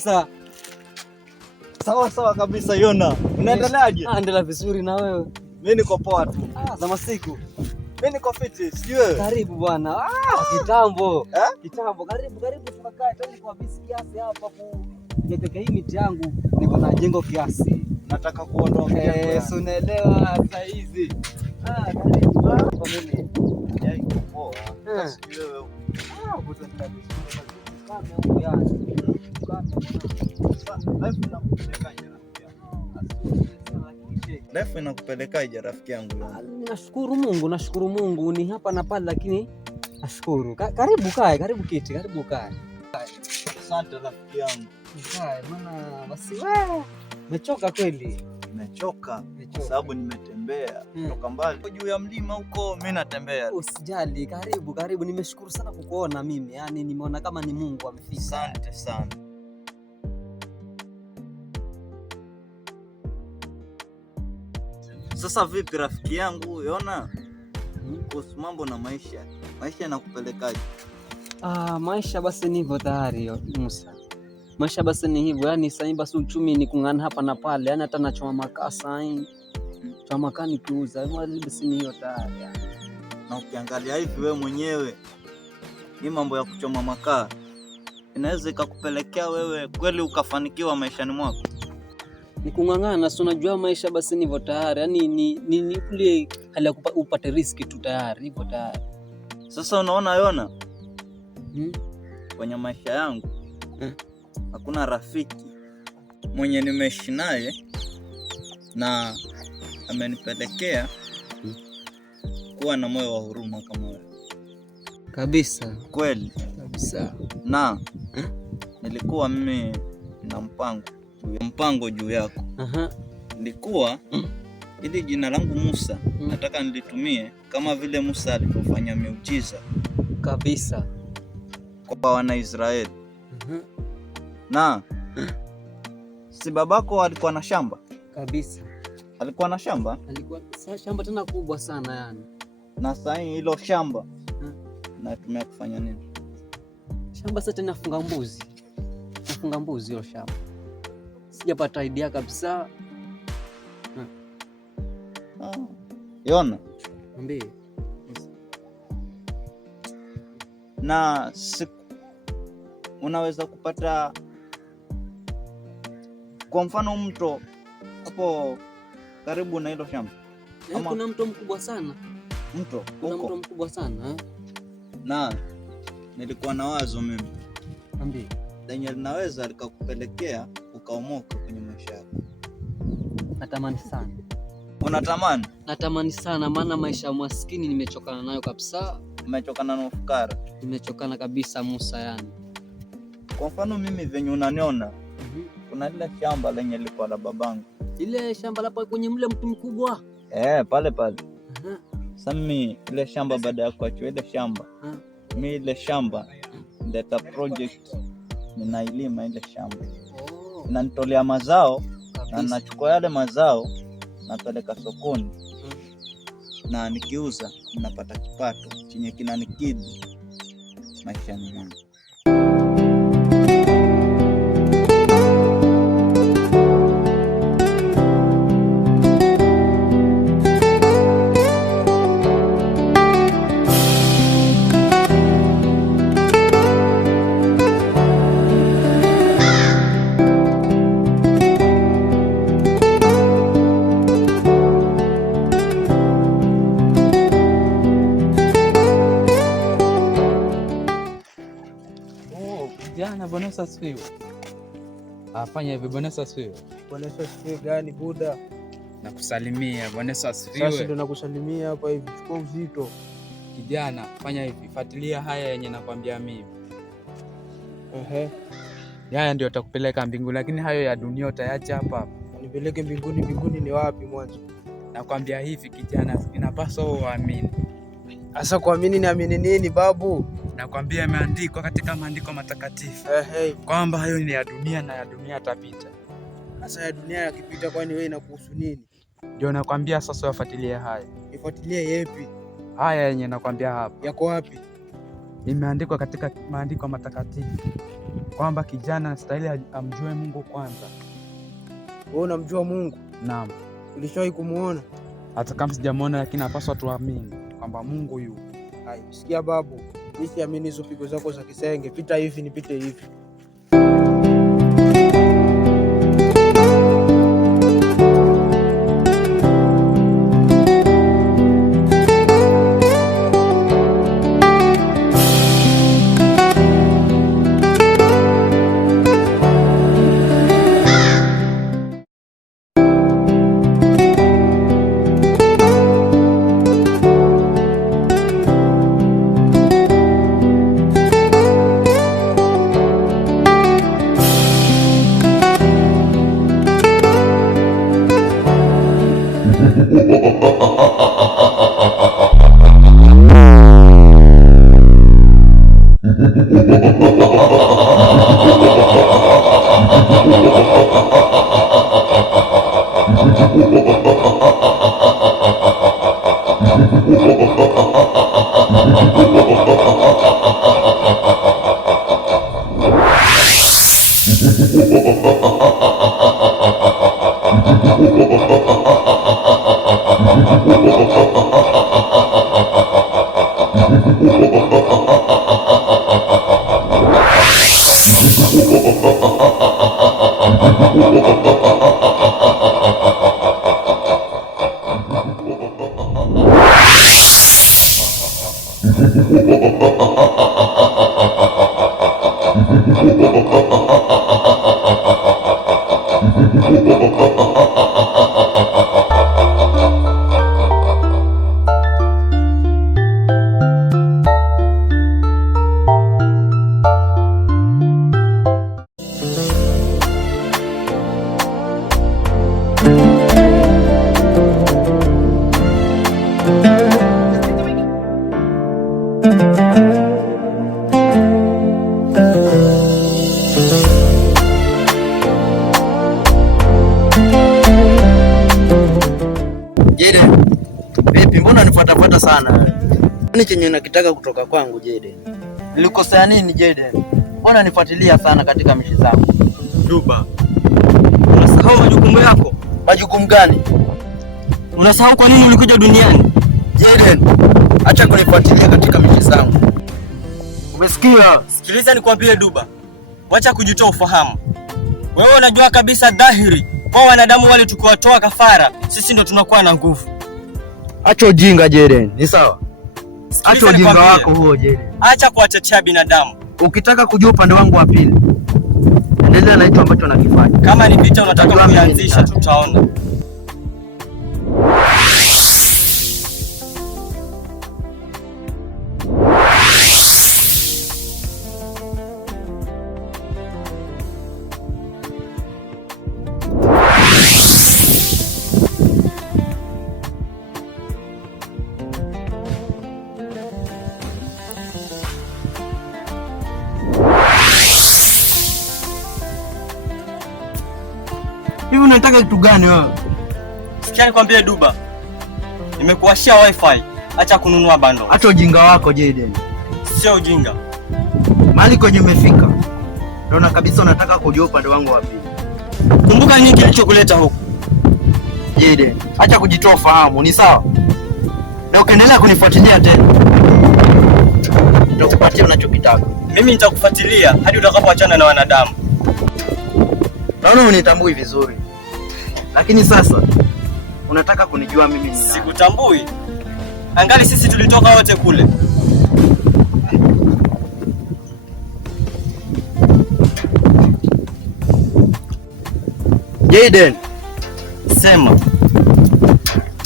Musa. Sawa kabisa Yona. Unaendeleaje? Endelea vizuri na wewe? Mimi niko poa tu. Za masiku. Mimi niko fiti, sijui wewe. Karibu bwana. Kitambo. Kitambo. Karibu tukakaa tena kwa bisi kiasi hapa kuelekea hii miti yangu. Niko na jengo kiasi. Nataka kuondoka. Si unaelewa saa hizi. Karibu kwa mimi. Niko poa. Sijui wewe. Life inakupelekaje rafiki yangu? Nashukuru Mungu ni hapa na pale, lakini nashukuru. Karibu kiti, karibu kae. Asante rafiki yangu. Kae maana basi wewe umechoka kweli? Nimechoka kwa sababu nimetembea kutoka mbali juu ya mlima huko, mimi natembea. Usijali, karibu. Nimeshukuru sana kukuona mimi. Yaani nimeona kama ni Mungu amefika. Asante sana. Sasa vipi rafiki yangu Yona? Kuhusu mambo na maisha yanakupelekaje? Maisha basi ni hivyo tayari Musa. Maisha basi ni hivyo, yani sasa basi uchumi ni kung'ana hapa na pale, yani hata nachoma makaa sasa. Choma makaa nikiuza, basi ni hiyo tayari. Na ukiangalia hivi wewe mwenyewe, hii mambo ya kuchoma makaa inaweza ikakupelekea wewe kweli ukafanikiwa maishani mwako? Ni kung'ang'ana, si unajua maisha basi ni hivyo tayari. Yani ni kule hali ya upate riski tu tayari, hivyo tayari. Sasa unaona Yona, kwenye maisha yangu hakuna rafiki mwenye nimeishi naye na amenipelekea kuwa na moyo wa huruma kama wewe. Kabisa. Kweli. Kabisa. Na nilikuwa mimi na mpango juu yako. Nilikuwa ili jina langu Musa nataka nilitumie kama vile Musa alivyofanya miujiza kabisa kwa Wanaisraeli. Na si babako alikuwa na shamba? Kabisa. Alikuwa na shamba? Alikuwa shamba tena kubwa sana yani. Na sasa hilo shamba natumia kufanya nini? Shamba sasa tena nafunga mbuzi hilo shamba. Sijapata idea kabisa. Yona, mbie. Na unaweza kupata kwa mfano mto hapo karibu na hilo shamba? Kuna mto mkubwa sana. Kuna mto mkubwa sana. Na nilikuwa na wazo mimi. Ambie. Lenye linaweza likakupelekea ukaomoka kwenye maisha yako. Natamani sana. Unatamani? Natamani sana, maana maisha ya maskini nimechokana nayo kabisa. Umechokana na ufukara? Nimechokana kabisa Musa yani. Kwa mfano mimi venye unaniona, kuna lile shamba lenye liko la babangu. Ile shamba la kwenye mle mtu mkubwa? Pale. Sasa mimi ile shamba baada ya kuacha ile shamba, mimi ile shamba data project ninailima ile shamba. Nanitolea mazao na nachukua yale mazao napeleka sokoni. Na nikiuza napata kipato chenye kinanikidhi maishani mwangu. Bwana asifiwe. Afanya hivi Bwana asifiwe. Bwana asifiwe gani buda? Nakusalimia Bwana asifiwe. Sasa ndo nakusalimia hapa hivi, chukua uzito. Kijana, fanya hivi, fuatilia haya yenye nakwambia mimi. Haya ndio utakupeleka mbinguni, lakini hayo ya dunia utaacha hapa. Nipeleke mbinguni? Mbinguni ni wapi mwanzo? Nakwambia hivi kijana, inapaswa uamini. Asa kuamini niamini nini babu? Nakwambia imeandikwa katika maandiko matakatifu kwamba hayo ni ya dunia na ya dunia yatapita. Sasa ya dunia yakipita, kwani wewe inakuhusu nini? Ndio nakwambia sasa wafuatilie haya. Nifuatilie yepi? Haya yenye nakwambia hapa. Yako wapi? Imeandikwa katika maandiko matakatifu. kwamba kijana stahili amjue Mungu kwanza. Wewe unamjua Mungu? Naam. Ulishawahi kumuona? Hata kama sijamuona, lakini napaswa tuamini kwamba Mungu yupo. Hai, sikia babu, nisiamini hizo pigo zako za kisenge. Pita hivi nipite hivi. Jaden, vipi, mbona nifuatafuata sana? Nini chenye nakitaka kutoka kwangu Jaden? Nilikosea nini Jaden? Mbona nifuatilia sana katika mishi zangu? Duba, unasahau majukumu yako? Majukumu gani? Unasahau kwa nini ulikuja duniani? Jaden, acha kunifuatilia katika mishi zangu. Umesikia? Sikiliza nikwambie Duba, wacha kujitoa ufahamu. Wewe unajua kabisa dhahiri kwa wanadamu wale tukiwatoa kafara, sisi ndo tunakuwa na nguvu. Acha ujinga Jaden, ni sawa? Acha ujinga wako huo Jaden. Acha kuwatetea binadamu. Ukitaka kujua upande wangu wa pili, endelea na hicho ambacho nakifanya. Kama ni vita unataka kuanzisha, tutaona. Hivi unataka kitu gani wewe? Sikia nikwambie Duba, nimekuwashia wifi, acha kununua bando. Acha ujinga wako Jaden. Sio ujinga. Mahali kwenye umefika, naona kabisa unataka kujua upande wangu wa pili. Kumbuka nini kilichokuleta huku. Jaden, acha kujitoa fahamu, ni sawa? Na ukiendelea kunifuatilia tena, nitakupatia unachokitaka. Mimi nitakufuatilia hadi utakapoachana na wanadamu. Naona unitambui vizuri. Lakini sasa unataka kunijua mimi ni nani? Sikutambui. Angali sisi tulitoka wote kule. Jaden, sema.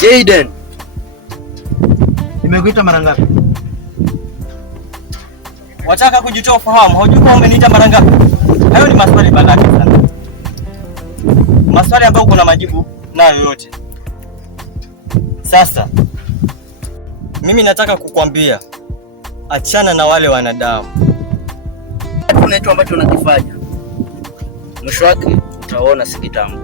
Jaden, nimekuita mara ngapi? Wataka kujitoa ufahamu, hujui kama umeniita mara ngapi? Hayo ni maswali balaki sana. Maswali ambayo kuna majibu nayo yote. Sasa mimi nataka kukwambia achana na wale wanadamu. Kuna kitu ambacho unakifanya, mwisho wake utaona si kitambo.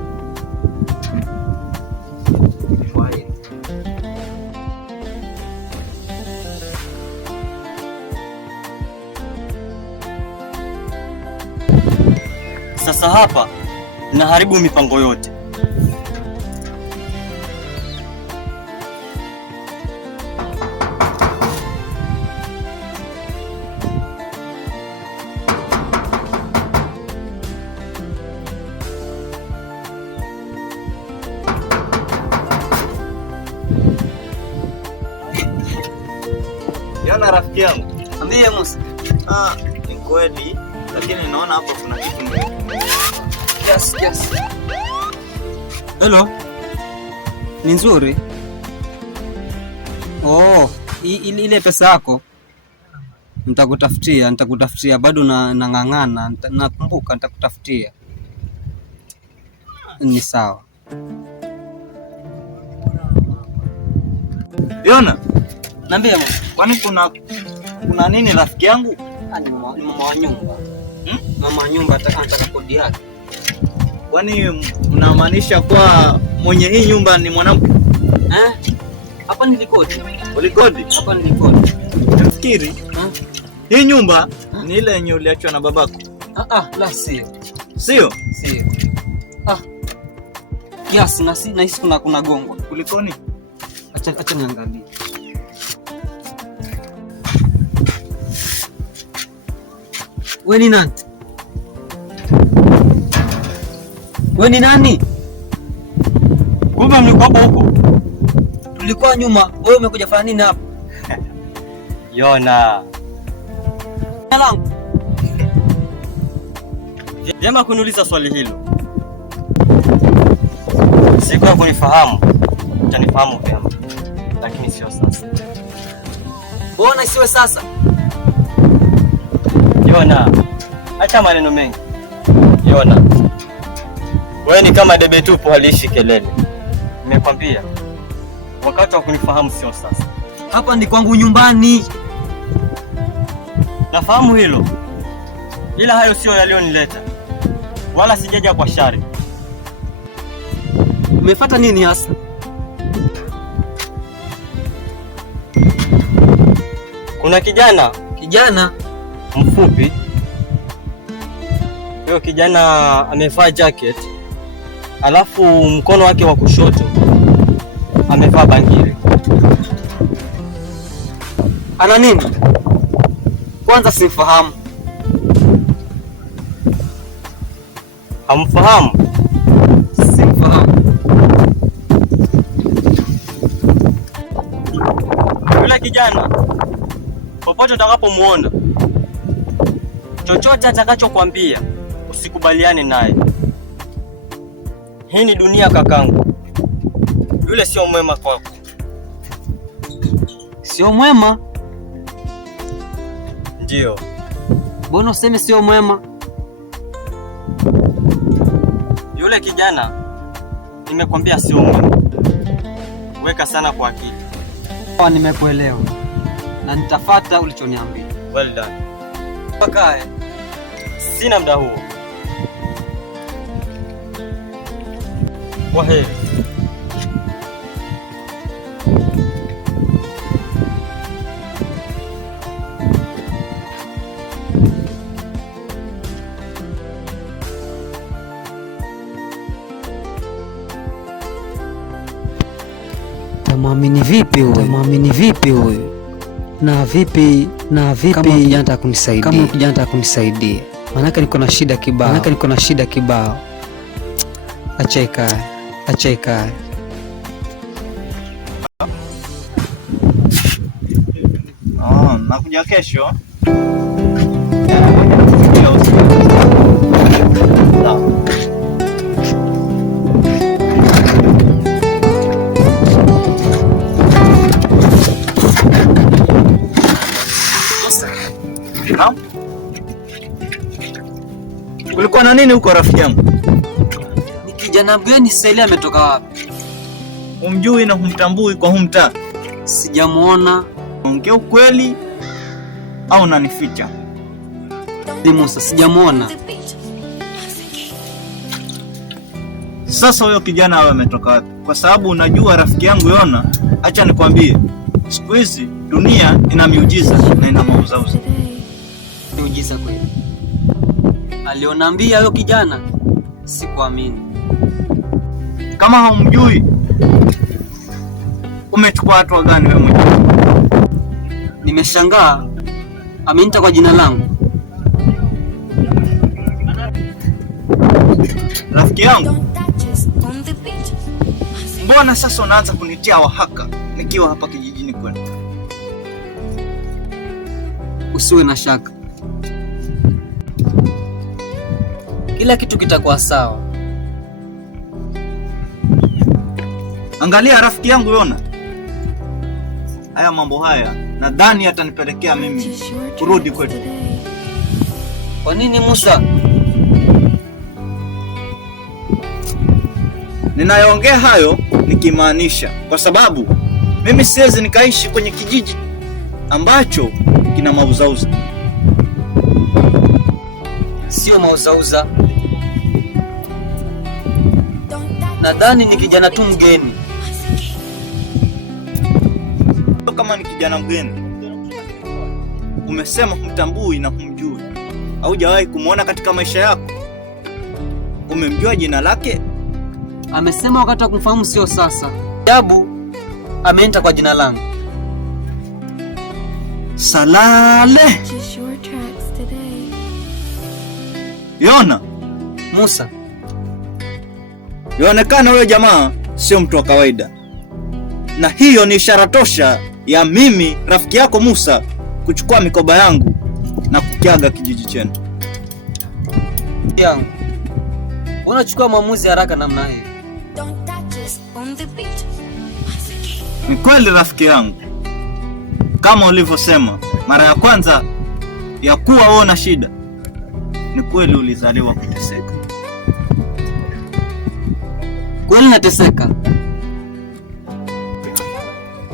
Sasa hapa naharibu mipango yote. Yana rafiki yangu. Ambie Musa. Ni kweli, lakini naona hapa kuna kitu mbaya. Yes. Hello. Ni nzuri. Oh, ile pesa yako nitakutafutia, bado nang'ang'ana, nakumbuka nitakutafutia. Ni sawa. Yona, Niambie Musa. kwani kuna nini rafiki yangu? Ni mama wa nyumba. Mama wa nyumba anataka kodi yake. Kwani mnamaanisha kwa mwenye hii nyumba ni mwanamke? Hapa nilikodi. Ulikodi? Hapa nilikodi. Nafikiri hii nyumba ni ile yenye uliachwa na babako. La sio. Sio? Sio. Yes, nahisi kuna gongo. Kulikoni? Acha niangalie. Wewe ni nani? Wewe ni nani? Kumbe mlikuwa huko? Tulikuwa nyuma. Wewe umekuja fanya nini hapa? Yona. Langu. Vyema kuniuliza swali hilo. Siku ya kunifahamu, utanifahamu vyema. Lakini sio sasa. Mbona isiwe sasa? Yona, acha maneno mengi. Yona, wewe ni kama debe tupu haliishi kelele. Nimekwambia, wakati wa kunifahamu sio sasa. Hapa ni kwangu nyumbani. Nafahamu hilo. Ila hayo sio yalionileta. Wala sijaja kwa shari. Umefuata nini hasa? Kuna kijana mfupi. Huyo kijana amevaa jacket, alafu mkono wake wa kushoto amevaa bangili. Ana nini? Kwanza simfahamu. Hamfahamu? Simfahamu. Yule kijana popote utakapomuona, chochote atakachokwambia usikubaliane naye. Hii ni dunia kakangu. Yule sio mwema kwako. Sio mwema? Ndio. Mbona useme sio mwema? Yule kijana nimekwambia sio mwema. Weka sana kwa akili. Nimekuelewa na nitafuata ulichoniambia. Well done. Pakae. Sina muda huo. Kwaheri. Tamwamini vipi huyu? Na vipi kama kijana kunisaidia? Maanake niko na shida kibao. Acha ikae. Nakuja kesho. Kulikuwa na nini huko rafiki yangu? Ni kijana gani sasa? Ametoka wapi? Umjui na humtambui kwa humta? Sijamuona. Ongea ukweli au unanificha? Musa, sijamuona. Sasa huyo kijana awe ametoka wapi? Kwa sababu unajua rafiki yangu Yona, acha nikwambie, siku hizi dunia ina miujiza na ina mauzauza. Miujiza kweli? Alionambia huyo kijana, sikuamini. Kama haumjui, umechukua hatua gani wewe mwenyewe? Nimeshangaa ameniita kwa jina langu. Rafiki yangu, mbona sasa unaanza kunitia wahaka nikiwa hapa kijijini kwenu? Usiwe na shaka, kila kitu kitakuwa sawa. Angalia rafiki yangu, Yona, haya mambo haya nadhani yatanipelekea mimi kurudi kwetu. Kwa nini Musa? Ninayoongea hayo nikimaanisha, kwa sababu mimi siwezi nikaishi kwenye kijiji ambacho kina mauzauza. Sio mauzauza, nadhani ni kijana tu mgeni. Kama ni kijana mgeni, umesema humtambui na humjui, haujawahi kumwona katika maisha yako, umemjua jina lake? Amesema wakati wa kumfahamu sio sasa. Ajabu, ameenda kwa jina langu. Salale. Yona, Musa, yaonekana huyo jamaa sio mtu wa kawaida, na hiyo ni ishara tosha ya mimi rafiki yako Musa kuchukua mikoba yangu na kukiaga kijiji chenu. Yangu, unachukua maamuzi haraka namna hii? Ni kweli rafiki yangu, kama ulivyosema mara ya kwanza ya kuwa wewe una shida, ni kweli ulizaliwa kuteseka. Kweli nateseka.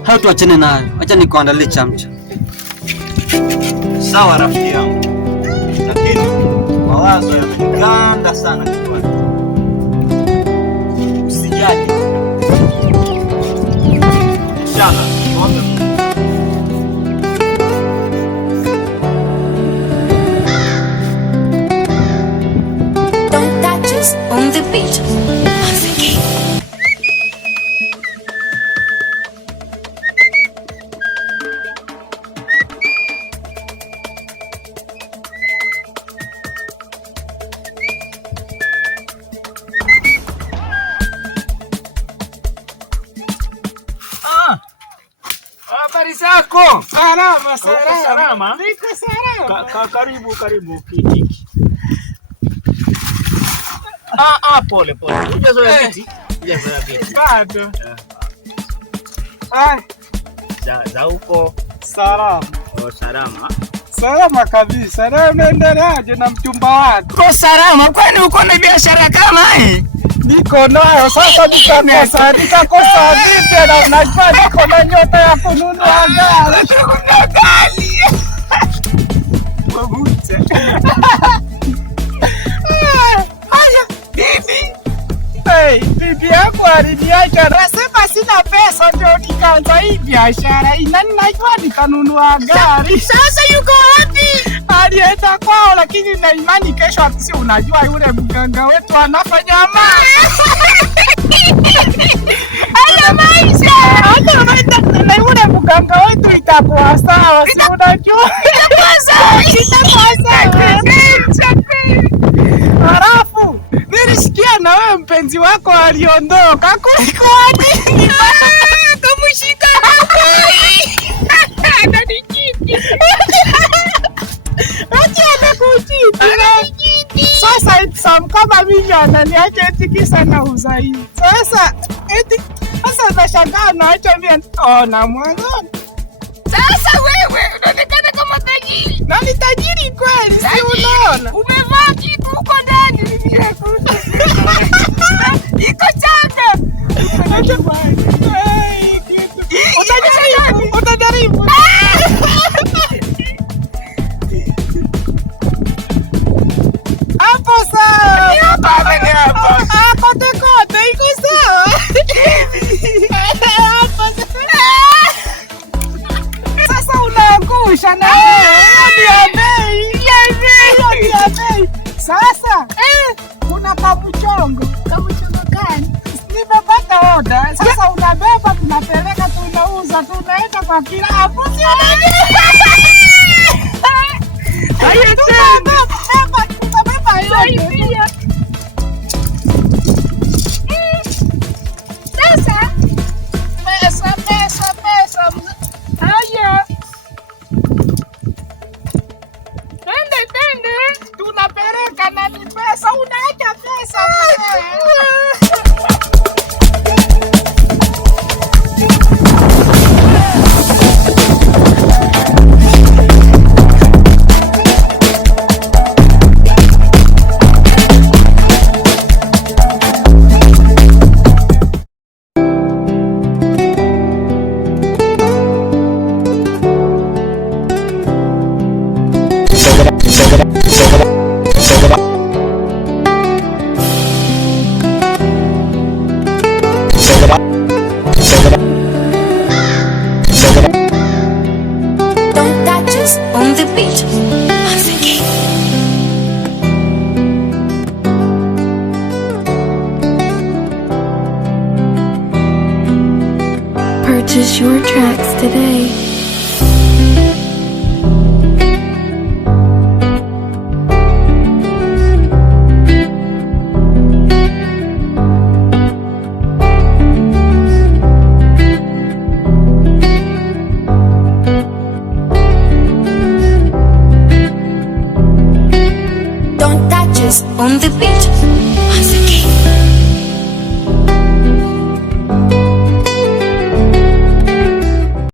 Hata tuachane nayo, acha nikuandalie chamcha. Sawa rafiki yangu, lakini mawazo yameganda sana kichwani. Usijali. Inshallah, tuombe. Don't touch us on the beach. Habari zako? Salama. Salama. Niko salama. Karibu kiti. Pole. Hujazoea kiti? Bado. Za huko. Salama. Salama. Salama kabisa. Na unaendeleaje na mchumba wako? Uko salama? Kwani uko na biashara kama hii? Niko nayo sasa, nikakosa vipi? Na unajua niko na nyota ya kununua gari. Bibi yako aliniacha, nasema sina pesa, ndio nikaanza hii biashara. Ninajua nikanunua gari. Sasa yuko wapi? Alienda kwao, lakini na imani kesho, si unajua yule mganga wetu anafanya na yule mganga wetu itakuwa sawa, si unajua? Itakuwa sawa. Halafu nilisikia na wewe mpenzi wako aliondoka. Kuliko nini? Kumshika sasa kama mimi ananiacha eti kisa na uzai. Sasa nashangaa naacha mimi na mwanzo. Sasa wewe unaonekana kama tajiri. Na ni tajiri kweli, si unaona? Umevaa kitu huko ndani. Iko changa. Utajaribu. Hapo sawa. Kote iko sawa. Sasa unaangusha na hiyo ni ya bei. Sasa kuna kamuchongo. Kamuchongo gani? Nimepata oda. Sasa unabeba, tunapeleka, tunauza, tunaenda kwa kilabu. Sasa pesa. Haya. Tende. Tunapeleka na ni pesa, unaacha pesa. On the beat. Once again. Purchase your tracks today.